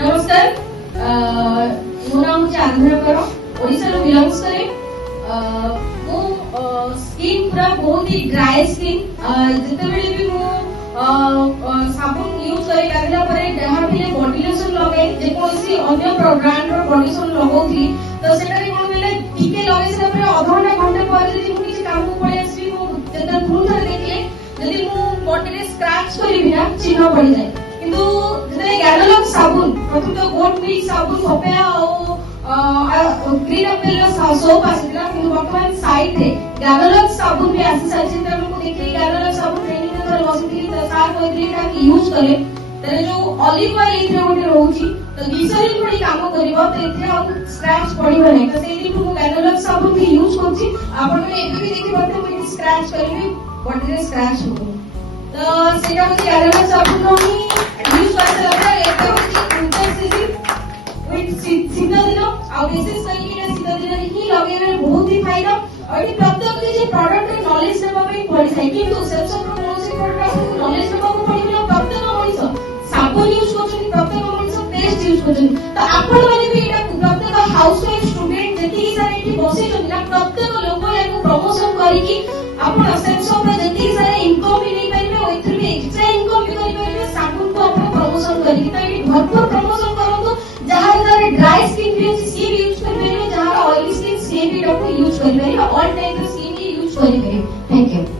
नमस्कार मो नाम हूँ आराधना कर ओडिशा बिलंग्स करे मो स्किन पूरा बहुत ही ड्राई स्किन जिते बेले भी मो साबुन यूज करे गाधला परे जहाँ भी बॉडी लोशन लगे जेकोसी अन्य ब्रांड रो बॉडी लोशन लगाउथी तो सेटा रे कोन बेले टिके लगे से परे आधा घंटा पर जदी मु किछि काम को पड़े आसी मु जदा पुरु थर देखले जदी मु बॉडी रे स्क्रैच करिबि ना चिन्ह पड़ी जाय किंतु जदे गैलोलॉग साबुन प्रथम तो गोट मिल्क साबुन होपे और ग्रीन एप्पल रो सोप आसिला किंतु वर्तमान साइड रे गैलोलॉग साबुन भी आसी साइड से हमको देखले गैलोलॉग साबुन ट्रेनिंग में थर बसिथि तो सार कहथि ता यूज करे तरे जो ऑलिव ऑयल इथे गोटे रहउची तो ग्लिसरीन पड़ी काम करिवो तो इथे अब स्क्रैच पड़िबो नै तो सेही मु गैलोलॉग साबुन भी यूज करछि आपन ने एबे भी देखि बते मु स्क्रैच करबी बॉडी रे स्क्रैच हो तो सेटा होची गैलोलॉग साबुन नो ही यूज करला परे एटा होची इंटेंसिटी विथ सीधा दिन आ विशेष करके सीधा दिन ही लगेबे बहुत ही फायदा और ये प्रत्येक जे प्रोडक्ट रे नॉलेज लेबा पे पड़ी जाय किंतु sales of promotion product knowledge लेबा को पड़िबो प्रत्येक मଣିଷ साबुन यूज करछन प्रत्येक मଣିଷ पेस्ट यूज करछन तो आपण माने भी एटा प्रत्येक हाउस वाइफ स्टूडेंट जेति सारे एठी बसिछन ना प्रत्येक लोक याको प्रमोशन करी कि आपण सेल्स ऑफ जेति सारे